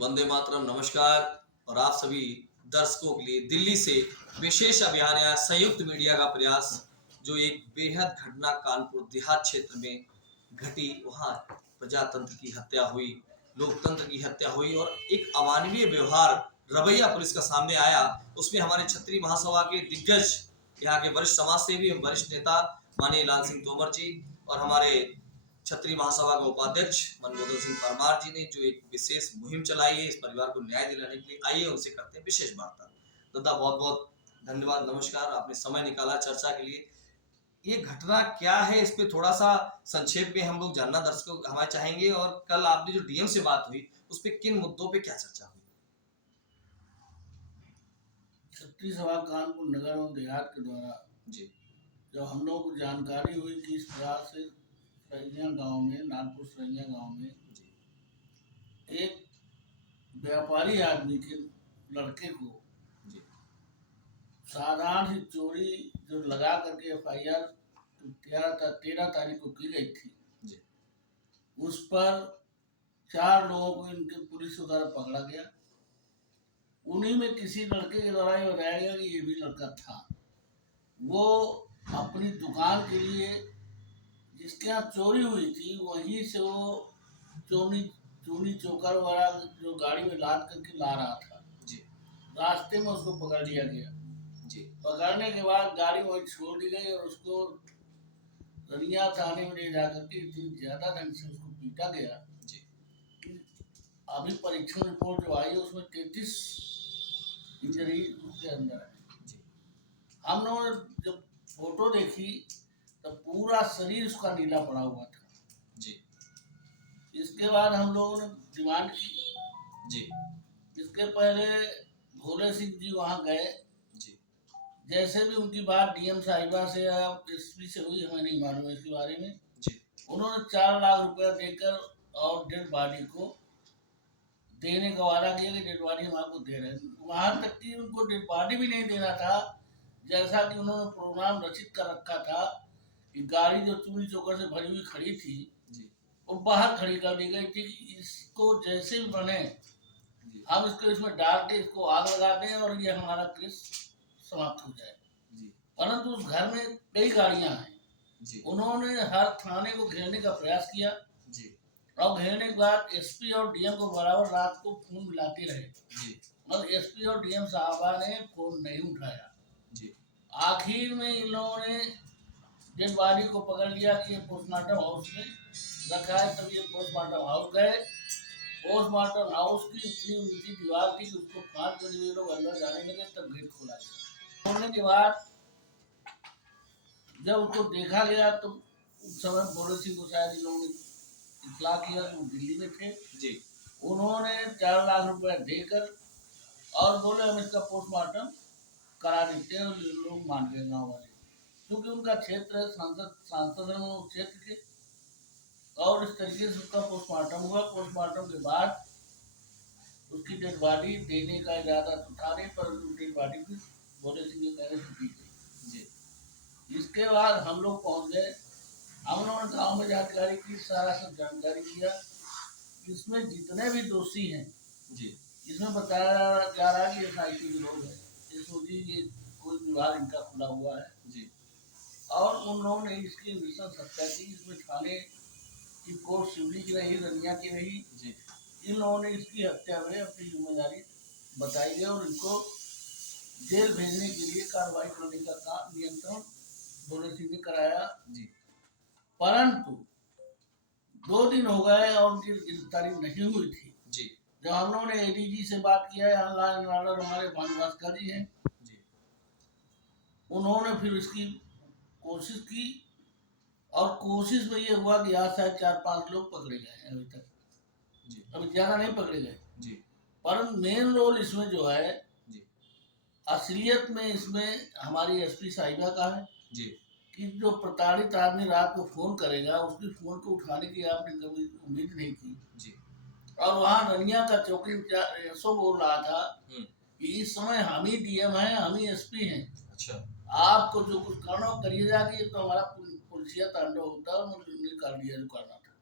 वंदे मातरम, नमस्कार। और आप सभी दर्शकों के लिए दिल्ली से विशेष अभियान या संयुक्त मीडिया का प्रयास, जो एक बेहद घटना कानपुर देहात क्षेत्र में घटी। वहां प्रजातंत्र की हत्या हुई, लोकतंत्र की हत्या हुई और एक अमानवीय व्यवहार रवैया पुलिस का सामने आया। उसमें हमारे क्षत्रिय महासभा के दिग्गज, यहाँ के वरिष्ठ समाज सेवी, वरिष्ठ नेता माननीय लाल सिंह तोमर जी और हमारे क्षत्रिय महासभा के उपाध्यक्ष मनमोहन सिंह परमार जी ने जो एक विशेष मुहिम चलाई है इस परिवार को न्याय दिलाने के लिए, आइए उनसे करते हैं विशेष वार्ता। दादा बहुत बहुत धन्यवाद, नमस्कार, आपने समय निकाला चर्चा के लिए। ये घटना क्या है, इस पे थोड़ा सा संक्षेप में हम लोग जानना दर्शकों हमारे चाहेंगे। और कल आपने जो डीएम से बात हुई उस पे किन मुद्दों पे क्या चर्चा हुई? क्षत्रिय सभा कानपुर नगर एवं देहात के द्वारा जी जब हम लोगों को जानकारी हुई कि इस प्रकार से सरैया गांव में, नागपुर सरैया गांव में जी एक व्यापारी आदमी के लड़के को जी साधारण सी चोरी जो लगा करके FIR 13 तारीख को की गई थी, जी उस पर 4 लोगों को इनके पुलिस द्वारा पकड़ा गया। उन्हीं में किसी लड़के के द्वारा ये बताया गया कि ये भी लड़का था। वो अपनी दुकान के लिए जिसके यहाँ चोरी हुई थी वहीं से वो चूनी चोकर वगैरह जो गाड़ी में लाद करके ला रहा था। जी रास्ते में उसको पकड़ लिया गया। जी पकड़ने के बाद गाड़ी वहीं छोड़ दी गई और उसको रनिया थाने में ले जाकर के इतनी ज्यादा ढंग से उसको पीटा गया जी कि अभी परीक्षण रिपोर्ट जो आई है उसमें 33 इंजरी उसके अंदर है। जी हम लोगों ने जब फोटो देखी तो पूरा शरीर उसका नीला पड़ा हुआ था। जी इसके बाद हम लोगों ने डिमांड की। जी इसके पहले भोले सिंह जी वहाँ गए। जी जैसे भी उनकी बात डीएम साहिबा से या SP से हुई, हमें नहीं मालूम है इसके बारे में। जी उन्होंने 4 लाख रुपया देकर और डेड बॉडी को देने का वादा किया कि डेड बॉडी हम आपको दे रहे हैं। वहाँ तक कि उनको डेड बॉडी भी नहीं देना था, जैसा कि उन्होंने प्रोग्राम रचित कर रखा था कि गाड़ी जो चूड़ी चोकर से भरी हुई खड़ी थी वो बाहर खड़ी कर दी गई थी कि इसको जैसे भी बने हम इसको इसमें डाल के इसको आग लगा दें और ये हमारा केस समाप्त हो जाए। परंतु उस घर में कई गाड़ियां हैं। उन्होंने हर थाने को घेरने का प्रयास किया और घेरने के बाद SP और DM को बराबर रात को फोन मिलाते रहे, मगर SP और DM साहबा ने फोन नहीं उठाया। आखिर में इन लोगों ने डेड बॉडी को पकड़ लिया कि पोस्टमार्टम हाउस में रखा है। तब ये पोस्टमार्टम हाउस गए। पोस्टमार्टम हाउस की इतनी ऊंची दीवार थी कि उसको फाड़ कर ये लोग अंदर जाने लगे, तब गेट खोला गया। खोलने के बाद जब उसको देखा गया तो उस समय भोले सिंह को शायद इन लोगों ने इतला किया कि वो दिल्ली में थे। उन्होंने 4 लाख रुपया देकर और बोले हम इसका पोस्टमार्टम करा देते हैं। लोग मान गए गाँव वाले, क्योंकि उनका क्षेत्र है, सांसद हैं उस क्षेत्र के। और इस तरीके से उसका पोस्टमार्टम हुआ। पोस्टमार्टम के बाद उसकी डेड बॉडी देने का इरादा तो था नहीं, पर डेड बॉडी भी भोले सिंह के कहने से दी गई। इसके बाद हम लोग पहुंच गए। हम लोगों ने गाँव में जानकारी की, सारा सब जानकारी किया। इसमें जितने भी दोषी हैं इसमें बताया जा रहा है कि SIT के लोग हैं, SOG ये कोई विभाग इनका खुला हुआ है। और उन लोगों ने इसकी मिशन हत्या की। इसमें थाने की पोस्ट शिवली की रही, रनिया की रही। इन लोगों ने इसकी हत्या में अपनी जिम्मेदारी बताई है और इनको जेल भेजने के लिए कार्रवाई करने का नियंत्रण भोले सिंह ने कराया। परंतु 2 दिन हो गए और उनकी गिरफ्तारी नहीं हुई थी। जब हम लोगों ने ADG से बात किया है, हमारे भानुभास्कर जी हैं, उन्होंने फिर इसकी कोशिश की और कोशिश में ये हुआ कि आज शायद 4-5 लोग पकड़े गए हैं अभी तक। अभी ज्यादा नहीं पकड़े गए। पर मेन रोल इसमें जो है असलियत में इसमें हमारी SP साहिबा का है कि जो प्रताड़ित आदमी रात को फोन करेगा उसकी फोन को उठाने की आपने कभी उम्मीद नहीं की। और वहाँ रनिया का चौकी ऐसो बोल रहा था कि इस समय हम ही DM हैं, हम ही SP हैं। आपको जो कुछ करना हो करिए जाके, ये तो हमारा पुलिसिया तांडव होता है, कर दिया जो करना था।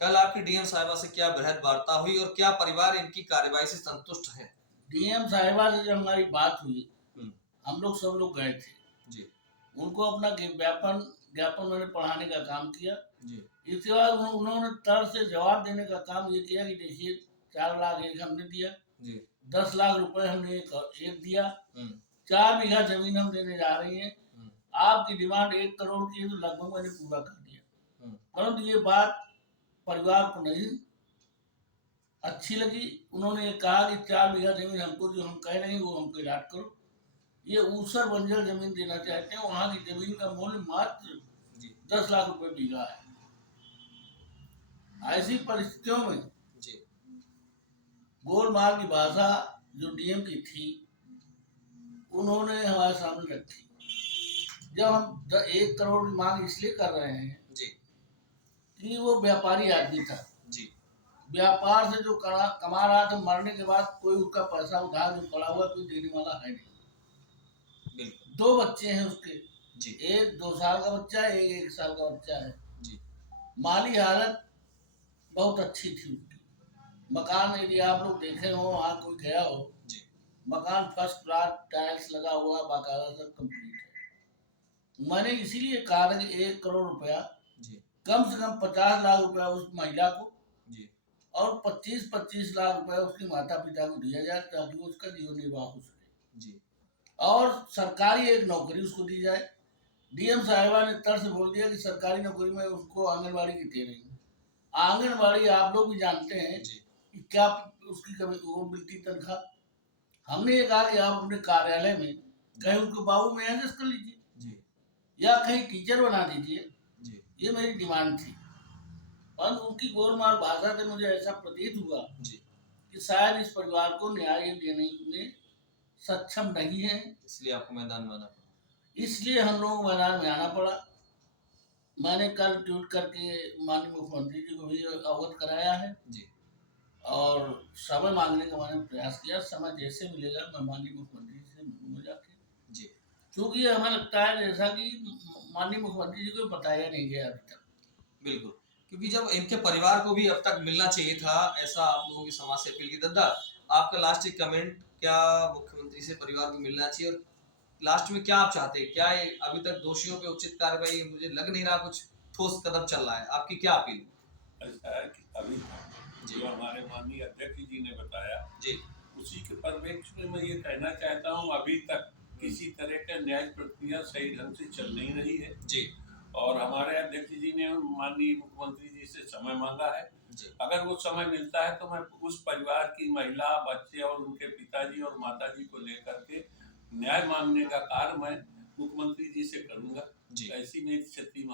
कल आपकी डीएम साहिबा से क्या बृहद वार्ता हुई और क्या परिवार इनकी कार्यवाही से संतुष्ट है? डीएम साहिबा से जब हमारी बात हुई, हम्म, हम लोग सब लोग गए थे, जी उनको अपना ज्ञापन ज्ञापन मैंने पढ़ाने का काम किया। जी इसके बाद उन्होंने तर्क से जवाब देने का काम ये किया कि देखिए 4 लाख एक हमने दिया, जी 10 लाख रुपए हमने एक दिया, हम्म 4 बीघा जमीन हम देने जा रही हैं, हम्म आपकी डिमांड 1 करोड़ की है तो लगभग मैंने पूरा कर दिया। हम्म, परंतु ये बात परिवार को नहीं अच्छी लगी। उन्होंने ये कहा कि 4 बीघा जमीन हमको जो हम कह रहे हैं वो हमको इलाट करो। ये ऊसर बंजर जमीन देना चाहते हैं, वहाँ की जमीन का मूल्य मात्र जी 10 लाख रुपए बीघा है। ऐसी परिस्थितियों में जी गोलमाल की भाषा जो डीएम की थी उन्होंने हमारे सामने रखी। जब हम 1 करोड़ की मांग इसलिए कर रहे हैं जी कि वो व्यापारी आदमी था, जी व्यापार से जो कमा रहा था, मरने के बाद कोई उसका पैसा उधार जो पड़ा हुआ कोई देने वाला है नहीं। बिल्कुल 2 बच्चे हैं उसके, जी एक 2 साल का बच्चा है, एक 1 साल का बच्चा है। जी माली हालत बहुत अच्छी थी उसकी। मकान यदि आप लोग देखे हो, वहाँ कोई गया हो, जी मकान फर्स्ट क्लास, टाइल्स लगा हुआ, बाकायदा सब कंप्लीट है। मैंने इसीलिए कहा था कि 1 करोड़ रुपया जी कम से कम 50 लाख रुपया उस महिला को जी और 25-25 लाख रुपया उसके माता पिता को दिया जाए ताकि उसका जीवन निर्वाह हो सके जी और सरकारी एक नौकरी उसको दी जाए। डीएम साहिबा ने तर्क से बोल दिया कि सरकारी नौकरी में उसको आंगनबाड़ी की दे रही है। आंगनबाड़ी आप लोग भी जानते हैं जी कि क्या उसकी कभी वो मिलती तनख्वाह। हमने ये कहा कि आप अपने कार्यालय में कहीं उनको बाबू में एडजस्ट कर लीजिए जी या कहीं टीचर बना दीजिए। जी ये मेरी डिमांड थी और उनकी गोलमाल भाषा से मुझे ऐसा प्रतीत हुआ जी कि शायद इस परिवार को न्याय देने में सक्षम नहीं है, इसलिए आपको मैदान में आना पड़ा। इसलिए हम लोग मैदान में आना पड़ा। मैंने कल ट्वीट करके माननीय मुख्यमंत्री जी को भी अवगत कराया है जी और समय मांगने का मैंने प्रयास किया। समय जैसे मिलेगा मैं माननीय मुख्यमंत्री जी से मिलूंगा जाके, जी क्योंकि हमें लगता है जैसा कि माननीय मुख्यमंत्री जी को बताया नहीं गया अभी तक। बिल्कुल, क्योंकि जब इनके परिवार को भी अब तक मिलना चाहिए था, ऐसा आप लोगों की समाज से अपील की। दादा, आपका लास्ट एक कमेंट, क्या मुख्यमंत्री से परिवार को मिलना चाहिए और लास्ट में क्या आप चाहते हैं? क्या ये अभी तक दोषियों पे उचित कार्रवाई, मुझे लग नहीं रहा कुछ ठोस कदम चल रहा है, आपकी क्या अपील? ऐसा है कि अभी जो हमारे माननीय अध्यक्ष जी ने बताया जी उसी के परिप्रेक्ष्य में मैं ये कहना चाहता हूँ, अभी तक किसी तरह का न्याय प्रक्रिया सही ढंग से चल नहीं रही है जी और हमारे अध्यक्ष जी ने माननीय मुख्यमंत्री जी से समय मांगा है। जी अगर वो समय मिलता है तो मैं उस परिवार की महिला, बच्चे और उनके पिताजी और माताजी को लेकर के न्याय मांगने का कार्य मैं मुख्यमंत्री जी से करूंगा। जी ऐसी मेरी क्षति